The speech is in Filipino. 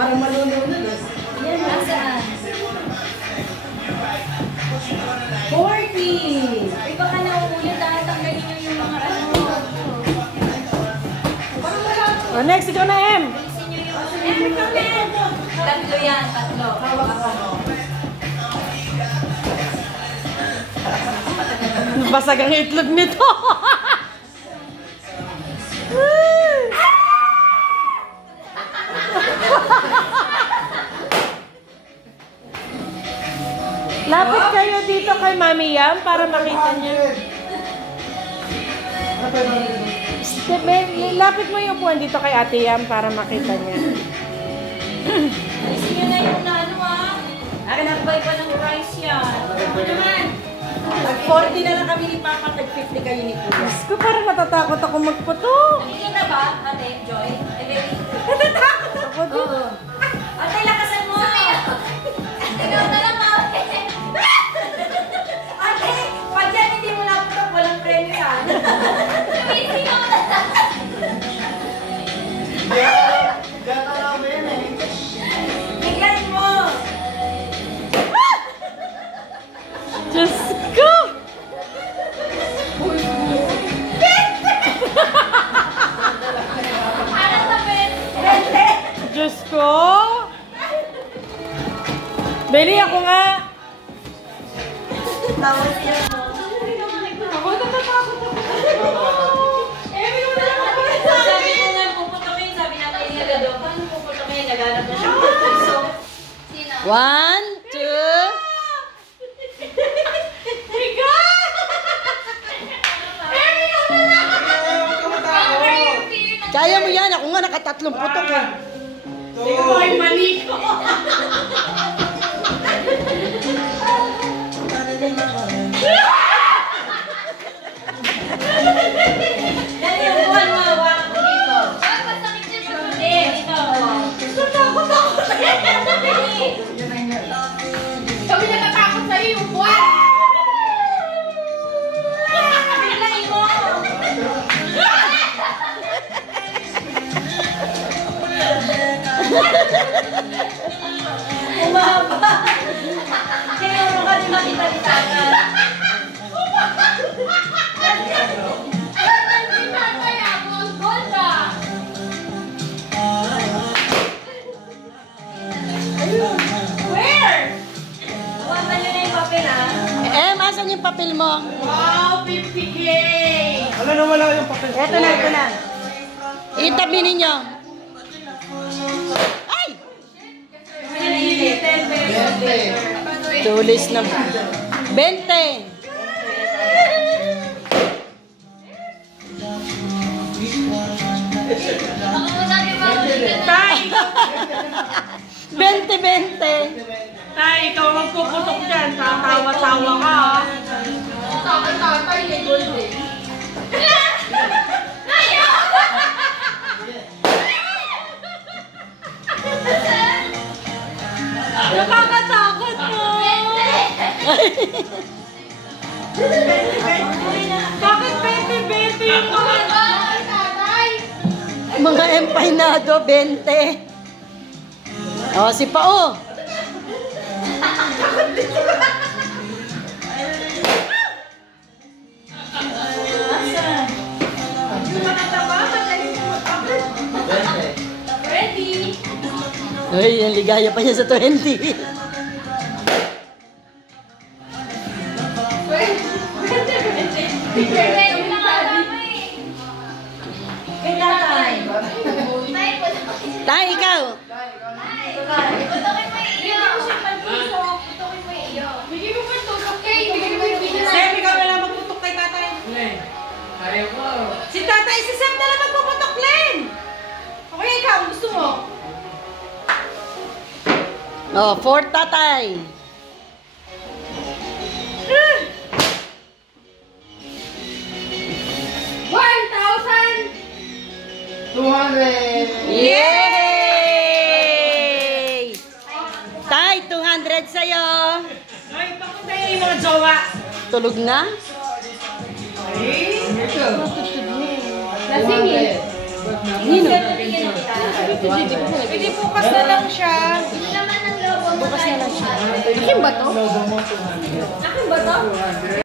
Para malunod. Yan, nasaan? 40! Ay, baka nauulit dahil tanggalin nyo yung mga ano. Oh, next, ikaw na, M. Alisin nyo yung... Tatlo yan, tatlo. Basag ang itlog nito. Lapit kayo dito kay Mami Yam para makita niyo. Lapit mo yung upuan dito kay Ate Yam para makita niya. Alisin nyo na yung ano Akin nagbay pa ng price yan. Ako naman. Tag-40 na lang kami ni Papa, tag-50 kayo ni Kuya. Diyos ko, parang natatakot ako magputok. Nagiging na ba, ate, Joy? Ay, baby. Natatakot ako dito. Ate, lakasan mo! Ikaw na lang, ate! Ate, pag yan hindi mo naputok, walang premyo yan. Lumisin mo na lang! Bigyan mo! Diyos ko! Ano sabihin? Diyos ko! Beli ako nga! Tawas yan mo. Ako natatakot ako. Sabi ko nga, puputokin. Sabi natin yung nagado. Paano puputokin? Naghanap na siya. So, sino? 1, 2... Kaya mo yan. Ako nga nakatatlong putok eh. Ikaw ay mali ko. Dali yung buwan mo. Hawakan ko dito. Masakit siya sa hindi. Ito. Natakot ako. Kami natatakot sa'yo yung buwan. Bilay mo. Umaba. Tinuro ka di makita-litagan. Where? Hawakan nyo na yung papel, ha? Asan yung papel mo? Wow, 50K! Wala na wala yung papel. Ito na. Itabi ninyo. Ay! Tulis na. 20. Tay! 20. Tay, ikaw magpuputok dyan. Tatawa-tawa ka. Tatay, may gold eh. Nakakatakot mo! Bakit 20-20 yung mga tatay? Mga empanado, 20. O, si Pao. Ready? Uy, ang ligaya pa niya sa 20. Ready na nga lang eh. Kay tatay. Tay, Tay, ikaw. putokin mo yung iyo. Putokin mo yung iyo. Bigyan mo pa ito. Okay, bigyan mo yung video. Sam, ikaw na lang magputok kay tatay. Ayaw ko. Si tatay, si Sam na lang magpuputok, Len. Okay, ikaw, gusto mo? O, 4 tatay. Yay! Tay, 200 sa'yo. Ay, bakit tayo yung mga jowa? Tulog na? Ay, Ito. lasing eh. Bigyan na kita. Pwede bukas na lang siya. Laman ng lobo mo. Bukas na lang siya. Akin ba to? Akin ba to?